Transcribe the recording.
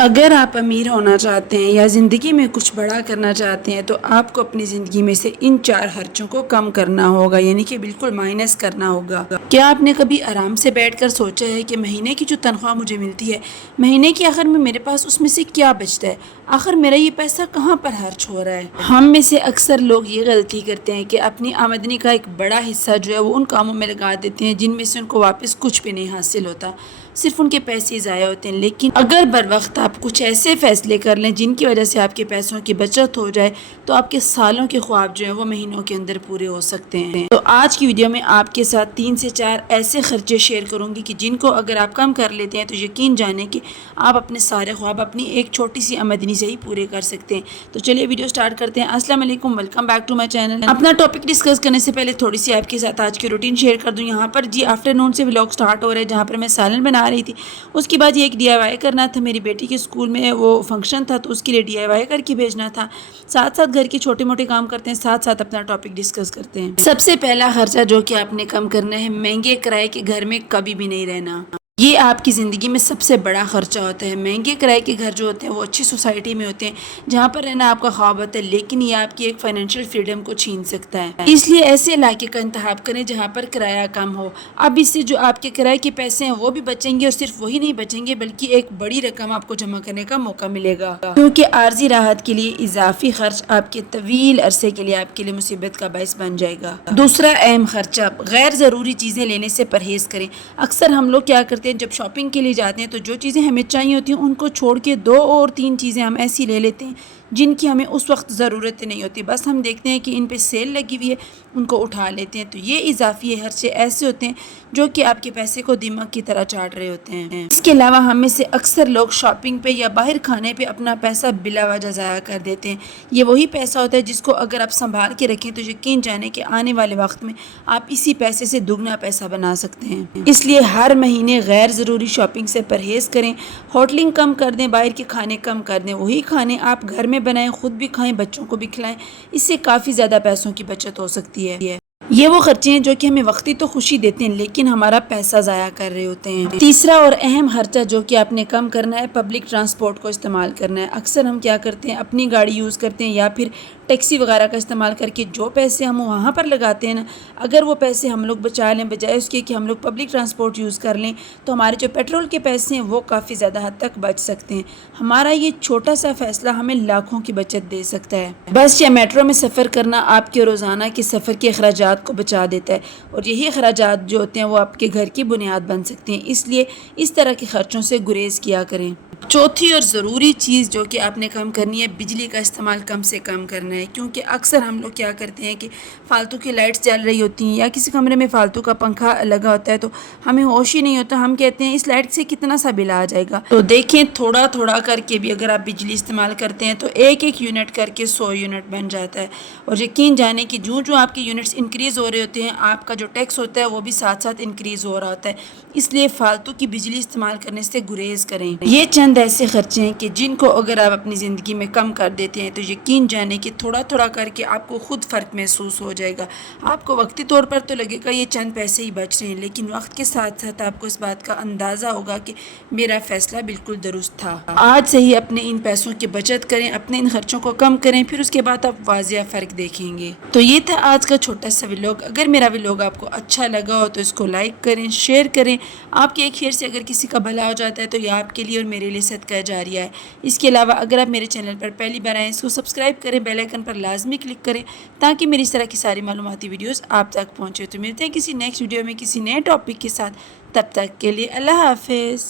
اگر آپ امیر ہونا چاہتے ہیں یا زندگی میں کچھ بڑا کرنا چاہتے ہیں تو آپ کو اپنی زندگی میں سے ان 4 خرچوں کو کم کرنا ہوگا، یعنی کہ بالکل مائنس کرنا ہوگا۔ کیا آپ نے کبھی آرام سے بیٹھ کر سوچا ہے کہ مہینے کی جو تنخواہ مجھے ملتی ہے، مہینے کے آخر میں میرے پاس اس میں سے کیا بچتا ہے؟ آخر میرا یہ پیسہ کہاں پر خرچ ہو رہا ہے؟ ہم میں سے اکثر لوگ یہ غلطی کرتے ہیں کہ اپنی آمدنی کا ایک بڑا حصہ جو ہے وہ ان کاموں میں لگا دیتے ہیں جن میں سے ان کو واپس کچھ بھی نہیں حاصل ہوتا، صرف ان کے پیسے ضائع ہوتے ہیں۔ لیکن اگر بر وقت آپ کچھ ایسے فیصلے کر لیں جن کی وجہ سے آپ کے پیسوں کی بچت ہو جائے تو آپ کے سالوں کے خواب جو ہیں وہ مہینوں کے اندر پورے ہو سکتے ہیں۔ تو آج کی ویڈیو میں آپ کے ساتھ 3 سے 4 ایسے خرچے شیئر کروں گی کہ جن کو اگر آپ کم کر لیتے ہیں تو یقین جانیں کہ آپ اپنے سارے خواب اپنی ایک چھوٹی سی آمدنی سے ہی پورے کر سکتے ہیں۔ تو چلیے ویڈیو سٹارٹ کرتے ہیں۔ السلام علیکم، welcome back to my channel. اپنا ٹاپک ڈسکس کرنے سے پہلے تھوڑی سی آپ کے ساتھ آج کی روٹین شیئر کر دوں۔ یہاں پر آفٹر نون سے ولاگ سٹارٹ ہو رہا ہے جہاں پر میں سالن بنا رہی تھی۔ اس کے بعد یہ ایک DIY کرنا تھا، میری بیٹی کے اسکول میں وہ فنکشن تھا تو اس کے لیے DIY کر کے بھیجنا تھا۔ ساتھ ساتھ گھر کے چھوٹے موٹے کام کرتے ہیں، ساتھ ساتھ اپنا ٹاپک ڈسکس کرتے ہیں۔ سب سے پہلا خرچہ جو کہ آپ نے کم کرنا ہے، مہنگے کرائے کے گھر میں کبھی بھی نہیں رہنا۔ یہ آپ کی زندگی میں سب سے بڑا خرچہ ہوتا ہے۔ مہنگے کرائے کے گھر جو ہوتے ہیں وہ اچھی سوسائٹی میں ہوتے ہیں جہاں پر رہنا آپ کا خواب ہوتا ہے، لیکن یہ آپ کی ایک فائنینشیل فریڈم کو چھین سکتا ہے۔ اس لیے ایسے علاقے کا انتخاب کریں جہاں پر کرایہ کم ہو۔ اب اس سے جو آپ کے کرائے کے پیسے ہیں وہ بھی بچیں گے، اور صرف وہی نہیں بچیں گے بلکہ ایک بڑی رقم آپ کو جمع کرنے کا موقع ملے گا، کیونکہ عارضی راحت کے لیے اضافی خرچ آپ کے طویل عرصے کے لیے آپ کے لیے مصیبت کا باعث بن جائے گا۔ دوسرا اہم خرچہ، غیر ضروری چیزیں لینے سے پرہیز کریں۔ اکثر ہم لوگ کیا کرتے ہیں، جب شاپنگ کے لیے جاتے ہیں تو جو چیزیں ہمیں چاہیے ہوتی ہیں ان کو چھوڑ کے 2 اور 3 چیزیں ہم ایسی لے لیتے ہیں جن کی ہمیں اس وقت ضرورت نہیں ہوتی، بس ہم دیکھتے ہیں کہ ان پہ سیل لگی ہوئی ہے ان کو اٹھا لیتے ہیں۔ تو یہ اضافی خرچے ایسے ہوتے ہیں جو کہ آپ کے پیسے کو دماغ کی طرح چاٹ رہے ہوتے ہیں۔ اس کے علاوہ ہم میں سے اکثر لوگ شاپنگ پہ یا باہر کھانے پہ اپنا پیسہ بلا وجہ ضائع کر دیتے ہیں۔ یہ وہی پیسہ ہوتا ہے جس کو اگر آپ سنبھال کے رکھیں تو یقین جانیں کہ آنے والے وقت میں آپ اسی پیسے سے دگنا پیسہ بنا سکتے ہیں۔ اس لیے ہر مہینے غیر ضروری شاپنگ سے پرہیز کریں، ہوٹلنگ کم کر دیں، باہر کے کھانے کم کر دیں، وہی کھانے آپ گھر میں بنائیں، خود بھی کھائیں، بچوں کو بھی کھلائیں۔ اس سے کافی زیادہ پیسوں کی بچت ہو سکتی ہے۔ یہ وہ خرچے ہیں جو کہ ہمیں وقتی تو خوشی دیتے ہیں لیکن ہمارا پیسہ ضائع کر رہے ہوتے ہیں۔ تیسرا اور اہم خرچہ جو کہ آپ نے کم کرنا ہے، پبلک ٹرانسپورٹ کو استعمال کرنا ہے۔ اکثر ہم کیا کرتے ہیں، اپنی گاڑی یوز کرتے ہیں یا پھر ٹیکسی وغیرہ کا استعمال کر کے جو پیسے ہم وہاں پر لگاتے ہیں نا، اگر وہ پیسے ہم لوگ بچا لیں بجائے اس کے کہ ہم لوگ پبلک ٹرانسپورٹ یوز کر لیں تو ہمارے جو پیٹرول کے پیسے ہیں وہ کافی زیادہ حد تک بچ سکتے ہیں۔ ہمارا یہ چھوٹا سا فیصلہ ہمیں لاکھوں کی بچت دے سکتا ہے۔ بس یا میٹرو میں سفر کرنا آپ کے روزانہ کے سفر کے اخراجات کو بچا دیتا ہے، اور یہی اخراجات جو ہوتے ہیں وہ آپ کے گھر کی بنیاد بن سکتے ہیں۔ اس لیے اس طرح کے خرچوں سے گریز کیا کریں۔ چوتھی اور ضروری چیز جو کہ آپ نے کم کرنی ہے، بجلی کا استعمال کم سے کم کرنا ہے، کیونکہ اکثر ہم لوگ کیا کرتے ہیں کہ فالتو کی لائٹس جل رہی ہوتی ہیں یا کسی کمرے میں فالتو کا پنکھا لگا ہوتا ہے تو ہمیں ہوش ہی نہیں ہوتا، ہم کہتے ہیں اس لائٹ سے کتنا سا بل آ جائے گا۔ تو دیکھیں تھوڑا تھوڑا کر کے بھی اگر آپ بجلی استعمال کرتے ہیں تو ایک ایک یونٹ کر کے 100 یونٹ بن جاتا ہے، اور یقین جانیں کہ جو آپ کے یونٹس انکریز ہو رہے ہوتے ہیں آپ کا جو ٹیکس ہوتا ہے وہ بھی ساتھ ساتھ انکریز ہو رہا ہوتا ہے۔ اس لیے فالتو کی بجلی استعمال کرنے سے گریز کریں۔ یہ چند ایسے خرچے ہیں کہ جن کو اگر آپ اپنی زندگی میں کم کر دیتے ہیں تو یقین جانیں کہ تھوڑا تھوڑا کر کے آپ کو خود فرق محسوس ہو جائے گا۔ آپ کو وقتی طور پر تو لگے گا یہ چند پیسے ہی بچ رہے ہیں، لیکن وقت کے ساتھ ساتھ آپ کو اس بات کا اندازہ ہوگا کہ میرا فیصلہ بالکل درست تھا۔ آج سے ہی اپنے ان پیسوں کی بچت کریں، اپنے ان خرچوں کو کم کریں، پھر اس کے بعد آپ واضح فرق دیکھیں گے۔ تو یہ تھا آج کا چھوٹا سا ولاگ۔ اگر میرا ولاگ آپ کو اچھا لگا ہو تو اس کو لائک کریں، شیئر کریں۔ آپ کے ایک شیئر سے اگر کسی کا بھلا ہو جاتا ہے تو یہ آپ کے لیے اور میرے لیے صدقہ جاریہ ہے۔ اس کے علاوہ اگر آپ میرے چینل پر پہلی بار آئیں اس کو سبسکرائب کریں، بیل آئیکن پر لازمی کلک کریں تاکہ میری اس طرح کی ساری معلوماتی ویڈیوز آپ تک پہنچے۔ تو ملتے ہیں کسی نیکسٹ ویڈیو میں کسی نئے ٹاپک کے ساتھ، تب تک کے لیے اللہ حافظ۔